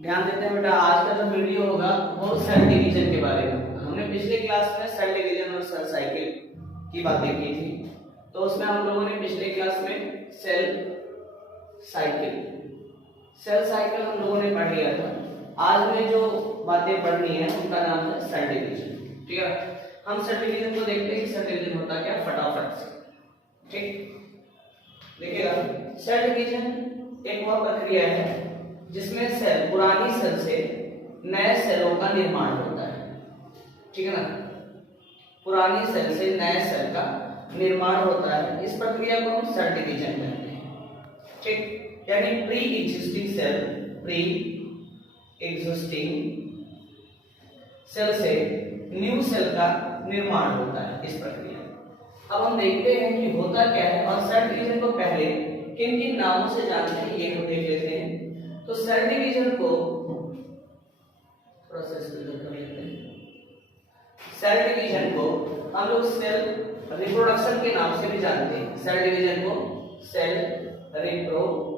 ध्यान देते हैं बेटा। आज का जो वीडियो होगा वो सेल डिवीजन के बारे में। हमने पिछले क्लास में सेल डिवीजन और सेल साइकिल की बातें की थी, तो उसमें हम लोगों ने पिछले क्लास में सेल साइकिल हम लोगों ने पढ़ लिया था। आज में जो बातें पढ़नी है उनका नाम है सेल डिवीजन। ठीक है, हम सेल डिवीजन को देखते हैं कि सेल डिवीजन होता क्या फटाफट से। ठीक, देखिएगा, सेल डिवीजन एक वह प्रक्रिया है जिसमें सेल पुरानी सेल से नए सेलों का निर्माण होता है। ठीक है ना, पुरानी सेल से नए सेल का निर्माण होता है। इस प्रक्रिया को हम सेल डिवीजन कहते हैं। ठीक, यानी प्री एग्जिस्टिंग सेल से न्यू सेल का निर्माण होता है। इस प्रक्रिया अब हम देखते हैं कि होता क्या है, और सेल डिवीजन को पहले किन किन नामों से जानते हैं ये हम देख लेते हैं। तो सेल डिवीजन को थोड़ा सा स्पीड कर लेते हैं। सेल डिवीजन को हम लोग सेल रिप्रोडक्शन के नाम से भी जानते हैं। सेल डिवीजन को सेल रिप्रोडक्शन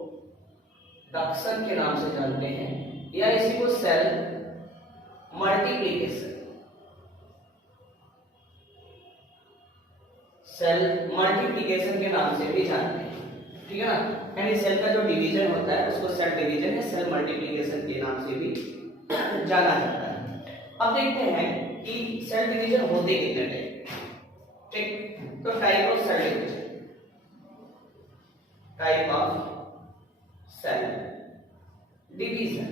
के नाम से जानते हैं, या इसी को सेल मल्टीप्लिकेशन के नाम से भी जानते हैं। ठीक है ना, यानी सेल का जो डिवीजन होता है उसको सेल डिवीजन या सेल मल्टीप्लिकेशन के नाम से भी जाना जाता है। अब देखते हैं कि सेल डिवीजन होते कितने टाइप। ठीक, तो type of cell division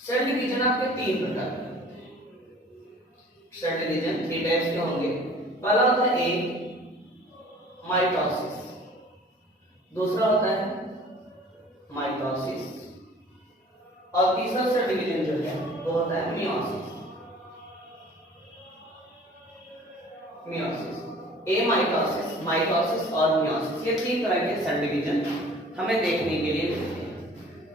cell division आपके तीन प्रकार के होते हैं। सेल डिवीजन थ्री टाइप्स के होंगे। पहला होता है माइटोसिस, दूसरा होता है माइटोसिस, और तीसरा सेल डिवीजन जो है वो होता है मियोसिस। माइटोसिस और मियोसिस, ये तीन तरह के सेल डिवीजन हमें देखने के लिए मिलते हैं।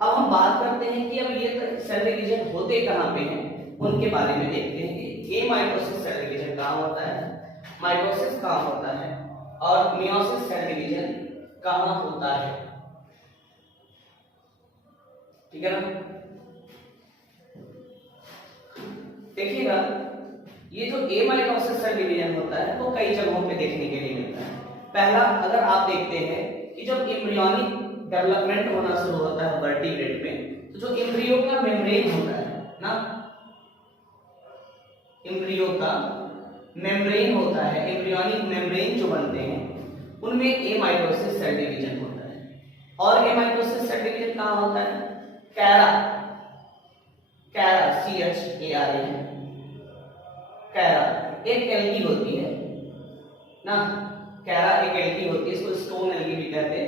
अब हम बात करते हैं कि अब ये सेल डिवीजन होते कहाँ पे हैं, उनके बारे में देखते हैं कि ये माइटोसिस सेल डिवीजन कहाँ होता है, माइटोसिस कहाँ होता है, और मियोसिस सेल डिवीजन कहाँ होता है। ठीक है ना, देखिएगा, ये जो माइटोसिस सेल डिवीजन होता है वो कई जगहों पे देखने के लिए मिलता है। पहला, अगर आप देखते हैं कि जब एम्ब्रियोनिक डेवलपमेंट होना शुरू होता है वर्टिब्रेट में, तो जो एम्ब्रियो का मेम्ब्रेन होता है ना, एम्ब्रियो का मेम्ब्रेन होता है, एम्ब्रियोनिक मेम्ब्रेन जो बनते हैं उनमें माइटोसिस सेल डिवीजन होता है। और माइटोसिस सेल डिवीजन कहाँ होता है, कैरा एक एल्गी होती है ना, कैरा एक एल्गी होती है, इसको स्टोन एल्गी भी कहते हैं।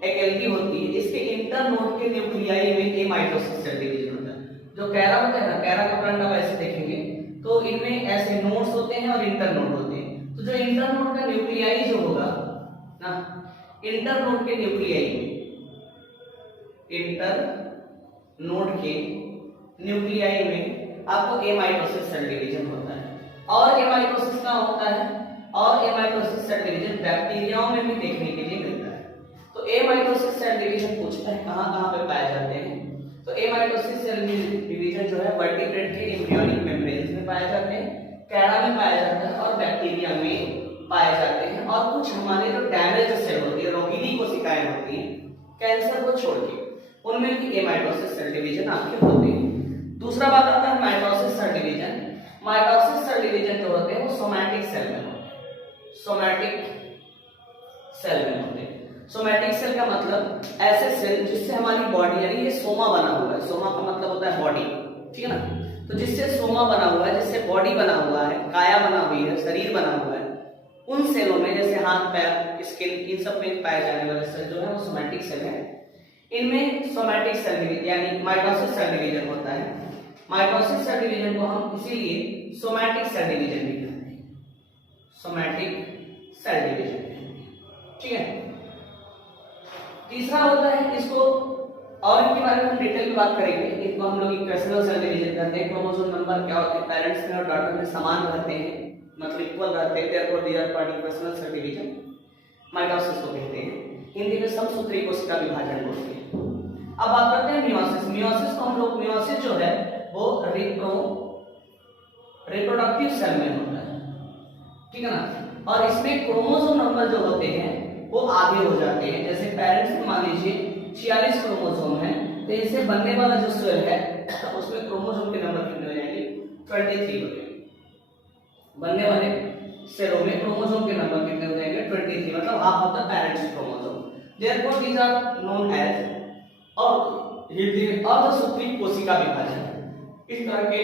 एक एल्गी होती है, इसके इंटरनोड के न्यूक्लियाई में माइटोसिस सेल डिवीजन होता है। जो कैरा होता है ना, कैरा का प्लांट आप ऐसे देखेंगे तो इनमें ऐसे नोड्स होते हैं और इंटरनोड होते हैं। तो जो इंटरनोड का न्यूक्लियाई जो होगा ना, इंटरनोड के न्यूक्लियाई में आपको माइटोसिस सेल डिवीजन होता है। और माइटोसिस का होता है, और माइटोसिस सेल डिवीजन बैक्टीरियाओं में भी देखने के लिए मिलता है। तो माइटोसिस सेल डिवीजन पूछता है कहाँ पे पाए जाते हैं। तो माइटोसिस सेल डिवीजन जो है वर्टिब्रेट के एम्ब्रियोनिक मेम्ब्रेन्स में पाए जाते हैं, कैरा में पाया जाता है, और बैक्टीरिया में पाए जाते हैं। और कुछ हमारे जो डैमेज सेल होती है, रोगीली कोशिकाएं होती हैं, कैंसर को छोड़ के, उनमें भी माइटोसिस सेल डिवीजन आपके होते हैं। दूसरा बात आता है mitosis cell division. Mitosis cell division जो होते हैं वो सोमैटिक सेल में होते हैं। सोमैटिक सेल का मतलब ऐसे सेल जिससे हमारी बॉडी, यानी ये सोमा बना हुआ है, सोमा का मतलब होता है बॉडी। ठीक है ना, तो जिससे सोमा बना हुआ है, जिससे बॉडी बना हुआ है, काया बना हुई है, शरीर बना हुआ है, उन सेलों में जैसे हाथ पैर स्किन, इन सब में पाए जाने वाले सेल जो है वो सोमैटिक सेल है। इनमें सोमैटिक सेल डिवीजन यानी माइटोसिस सेल डिवीजन होता है। माइटोसिस सेल डिवीजन को हम इसीलिए सोमैटिक सेल डिवीजन भी कहते हैं, सोमैटिक सेल डिवीजन। ठीक है, तीसरा होता है, इसको और इनके बारे में हम डिटेल में बात करेंगे। इनको हम लोग इक्वेशनल सेल डिवीजन कहते हैं। क्रोमोसोम नंबर क्या होते हैं, पेरेंट्स में और डॉटर में समान रहते हैं, मतलब इक्वल रहते हैं, therefore they are called equational cell division. Mitosis को कहते हैं, हिंदी में समसूत्री कोशिका विभाजन बोलते हैं। अब बात करते हैं मियोसिस। मियोसिस को हम लोग, मियोसिस जो है वो रिप्रोडक्टिव सेल में होता है, ठीक है ना। और इसमें क्रोमोसोम नंबर जो होते हैं वो आगे हो जाते हैं। जैसे पेरेंट्स में मान लीजिए 46 क्रोमोसोम है, तो इससे बनने वाला जो सेल है उसमें क्रोमोसोम के नंबर कितने हो जाएंगे? 23 हो जाएंगे। बनने वाले सेलों में क्रोमोसोम के नंबर कितने हो जाएंगे? 23, मतलब half of the parents chromosome. Therefore these are known as अर्धसूत्री कोशिका विभाजन। इस तरह के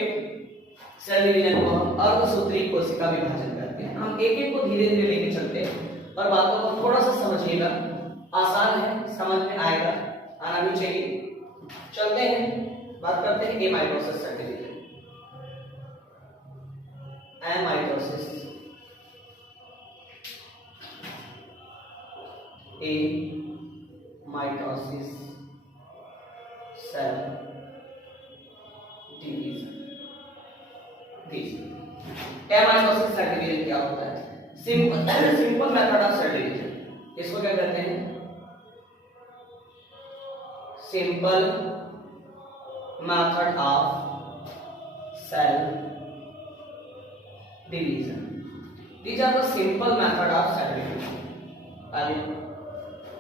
सेल डिवीजन को हम अर्धसूत्री कोशिका विभाजन कहते हैं। हम एक एक को धीरे धीरे लेके चलते हैं और बातों को थोड़ा सा समझिएगा, आसान है, समझ में आएगा, आना भी चाहिए। चलते हैं, बात करते हैं amitosis cell division. Amitosis, amitosis cell division. Amitosis cell division क्या होता है? Simple method of cell division. इसको क्या कहते हैं? Simple method of cell division. These are the simple method of cell division.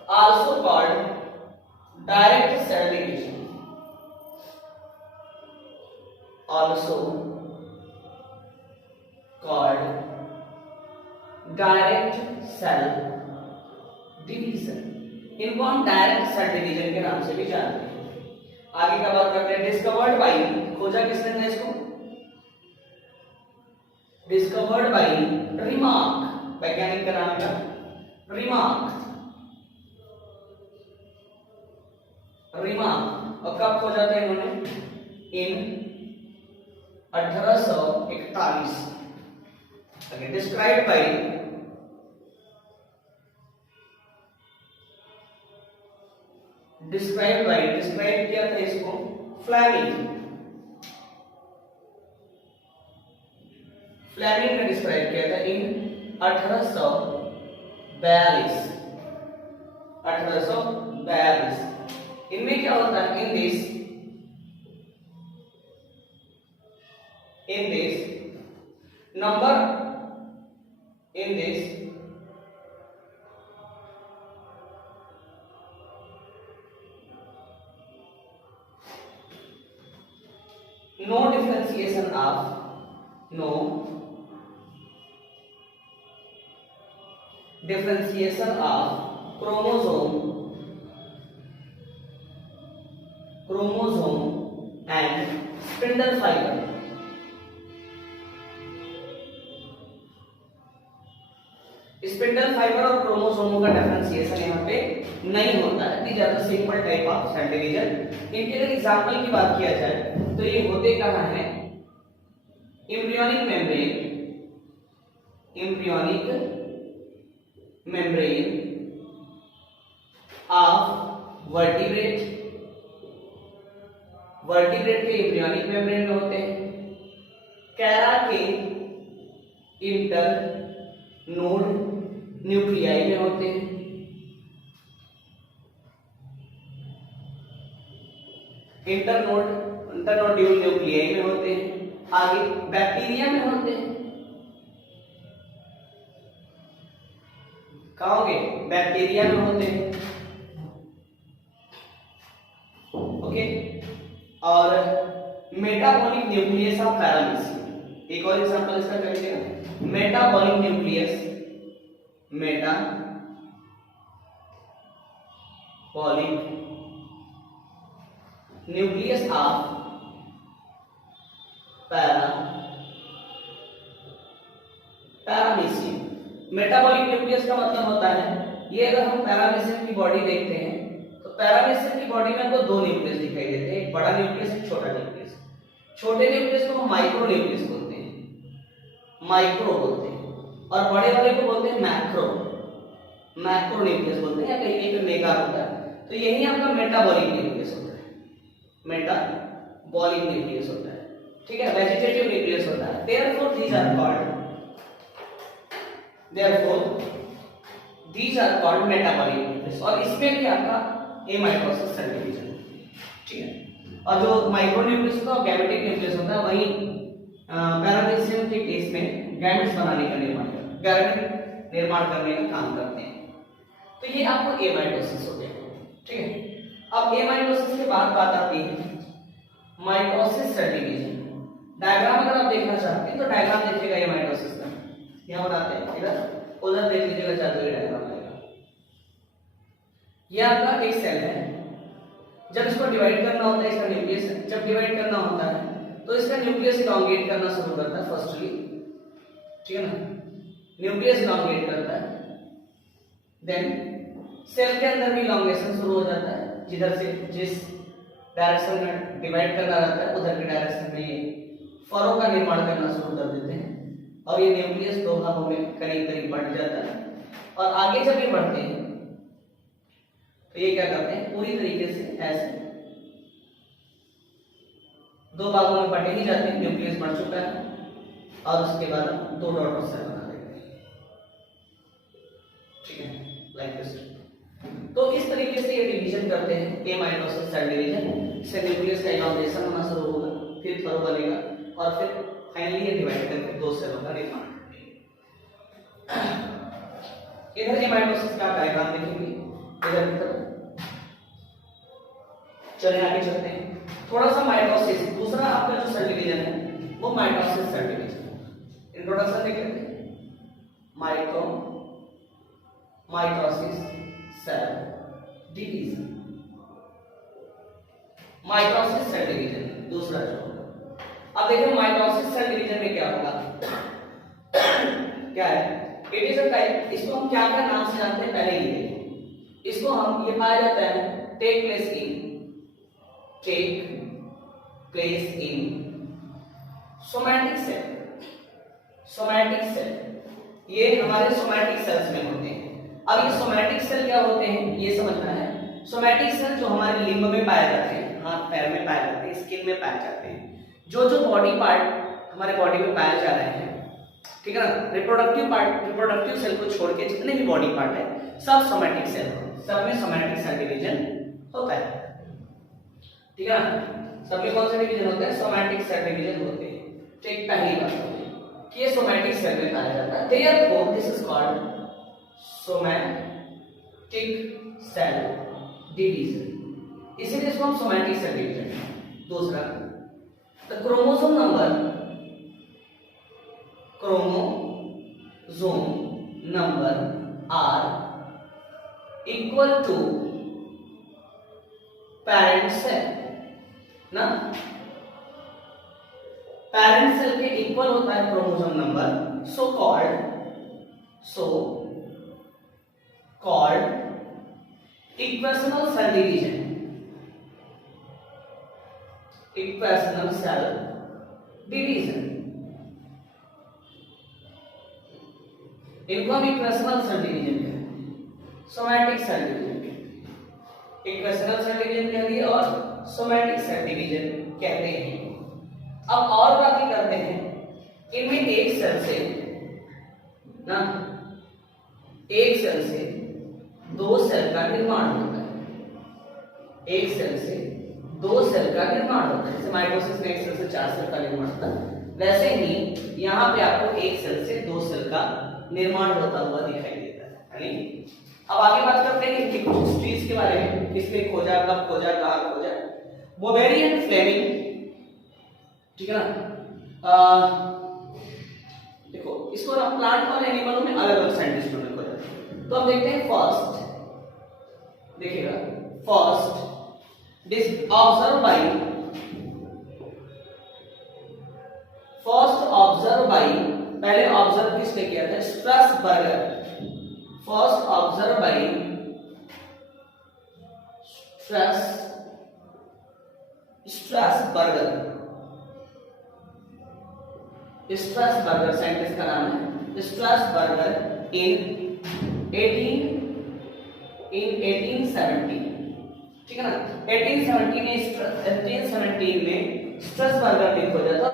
Also called direct cell division. Also called direct cell division. इनको हम direct cell division के नाम से भी जानते हैं। आगे का बात करते हैं डिस्कवर्ड बाय, खोजा किसने था इसको? डिस्कवर्ड बाय रिमार्क, वैज्ञानिक का नाम क्या? रिमार्क। और कब खोजा था इन्होंने? इन 1841। डिस्क्राइब बाय डिस्क्राइब किया था इसको फ्लेमिंग ने डिस्क्राइब किया था इन 1842। इनमें क्या होता है? In this no differentiation of chromosome and spindle fiber. Spindle fibre और क्रोमोसोमों का डिफरेंशिएशन यहाँ पे नहीं होता है। थी ज्यादा simple type of cell division. इनके अगर एग्जांपल की बात किया जाए तो ये होते कहाँ हैं? एम्ब्रियोनिक मेम्ब्रेन ऑफ वर्टिब्रेट के एम्ब्रियोनिक मेम्ब्रेन में होते हैं। कैरा के इंटरनोड न्यूक्लियाई में होते हैं। इंटरनोड्यूल न्यूक्लियाई में होते हैं। आगे बैक्टीरिया में होते हैं। कहाँ होंगे? बैक्टीरिया में होते हैं। ओके। और मेटाबॉलिक न्यूक्लियस ऑफ पैरामीशियम, एक और एग्जांपल इसका कर लीजिएगा। Metabolic nucleus of paramecium. Metabolic nucleus का मतलब होता है, ये अगर हम पैरामीशियम की बॉडी देखते हैं तो पैरामीशियम की बॉडी में हमको दो न्यूक्लियस दिखाई देते हैं, एक बड़ा न्यूक्लियस, एक छोटा न्यूक्लियस। छोटे न्यूक्लियस को हम माइक्रो न्यूक्लियस बोलते हैं, और बड़े वाले को बोलते हैं मैक्रो न्यूक्लियस बोलते हैं, या कहीं कहीं पे मेगा होता है। तो यही आपका मेटाबॉलिक न्यूक्लियस होता है, ठीक है। वेजिटेटिव न्यूक्लियस होता है। therefore these are called metabolic nucleus. और इसमें भी आपका एमाइटोसिस सेल डिवीजन। ठीक है। और जो माइक्रोन्यूक्लियस होता है गैमेटिक न्यूक्लियस होता है, वही पैरामीशियम के केस में गैमेट्स बनाने का निर्माण करने का काम करते हैं। तो ये आपको एमाइटोसिस हो गया, ठीक है। अब एमाइटोसिस के बाद बात आती है माइटोसिस सेल डिवीजन। डायग्राम अगर आप देखना चाहते हैं तो डायग्राम देखिएगा एमाइटोसिस का, यहाँ बनाते हैं, इधर उधर देख लीजिएगा, चार्ट डायग्राम आएगा। ये आपका एक सेल है, जब इसको डिवाइड करना होता है, इसका न्यूक्लियस जब डिवाइड करना होता है तो इसका न्यूक्लियस इलॉन्गेट करना शुरू करता है फर्स्टली, ठीक है ना, न्यूक्लियस इलॉन्गेट करता है, देन सेल के अंदर भी इलॉन्गेशन शुरू हो जाता है, जिधर से जिस डायरेक्शन में डिवाइड करना रहता है उधर के डायरेक्शन में ये फरो का निर्माण करना शुरू कर देते हैं और ये न्यूक्लियस दो भागों में करीब करीब बढ़ जाता है। और आगे जब ये बढ़ते हैं तो ये क्या करते हैं, पूरी तरीके से ऐसे दो भागों में बटे ही जाते हैं, न्यूक्लियस बढ़ चुका है और उसके बाद दो डॉटर सेल बना देते हैं, ठीक है, लाइक दिस। तो इस तरीके से ये डिवीजन करते हैं, एमाइटोसिस सेल डिवीजन से न्यूक्लियस का इलॉन्गेशन होना शुरू होगा, फिर थरो बनेगा और फिर फाइनली ये डिवाइड करके दो सेलों का निर्माण करते हैं। इधर एमाइटोसिस का डायग्राम देखेंगे, इधर की तरफ चलिए आगे चलते हैं। थोड़ा सा माइटोसिस, दूसरा आपका जो सेल डिवीजन है वो माइटोसिस सेल डिवीजन। इंट्रोडक्शन देख लेते हैं। Mitosis cell division, mitosis cell division दूसरा जो। अब देखिए माइटोसिस सेल डिवीजन में क्या होगा, क्या है, इट इज अ टाइप, इसको हम क्या क्या नाम से जानते हैं पहले ही देखिए। इसको हम ये पाया जाता है take place in somatic cell, ये हमारे सोमैटिक सेल्स में होते हैं। अब ये सोमैटिक सेल क्या होते हैं ये समझना है। सोमैटिक सेल जो हमारे लिम्ब में पाए जाते हैं, हाथ पैर में पाए जाते हैं, स्किन में पाए जाते हैं, जो जो बॉडी पार्ट हमारे बॉडी में पाए जा रहे हैं, ठीक है ना, रिप्रोडक्टिव सेल को छोड़ के जितने भी बॉडी पार्ट है सब सोमैटिक सेल, सब में सोमैटिक सेल डिवीजन होता है, ठीक है ना। सब में कौन सा डिवीजन होता है, सोमैटिक सेल डिवीजन होते हैं। ठीक, पहली बात कि ये सोमैटिक सेल में पाया जाता है, therefore this is called somatic cell division, इसीलिए इसको हम सोमैटिक सेल डिवीजन। दूसरा, the chromosome number are equal to parent cell ना, पैरेंट सेल के इक्वल होता है chromosome number, so called equational cell division, equational cell division. इनको हम इक्वेशनल सेल डिवीजन कहते हैं, somatic cell division, equational cell division कह दिए और सोमैटिक सेल डिवीजन कहते हैं। अब और बात करते हैं, इनमें एक सेल से ना, एक सेल से दो सेल का निर्माण होता है, एक सेल से दो सेल का निर्माण होता है। जैसे माइटोसिस में एक सेल से चार सेल का निर्माण होता है, वैसे ही यहाँ पे आपको एक सेल से दो सेल का निर्माण होता हुआ दिखाई देता है, यानी। अब आगे बात करते हैं इनकी कुछ हिस्ट्रीज के बारे में, किसने खोजा, कब खोजा, कहाँ खोजा। बोवेरी एंड फ्लेमिंग, ठीक है ना। देखो इसको ना प्लांट और एनिमलों में अलग अलग साइंटिस्टों ने खोजा। तो अब देखते हैं फर्स्ट, देखिएगा फर्स्ट ऑब्जर्व बाय, पहले ऑब्जर्व किसने किया था, स्ट्रैसबर्गर। फर्स्ट ऑब्जर्व बाय स्ट्रैसबर्गर साइंटिस्ट का नाम है, स्ट्रैसबर्गर इन 1817, ठीक है ना। 1817 में स्ट्रैसबर्गर ने खोजा था।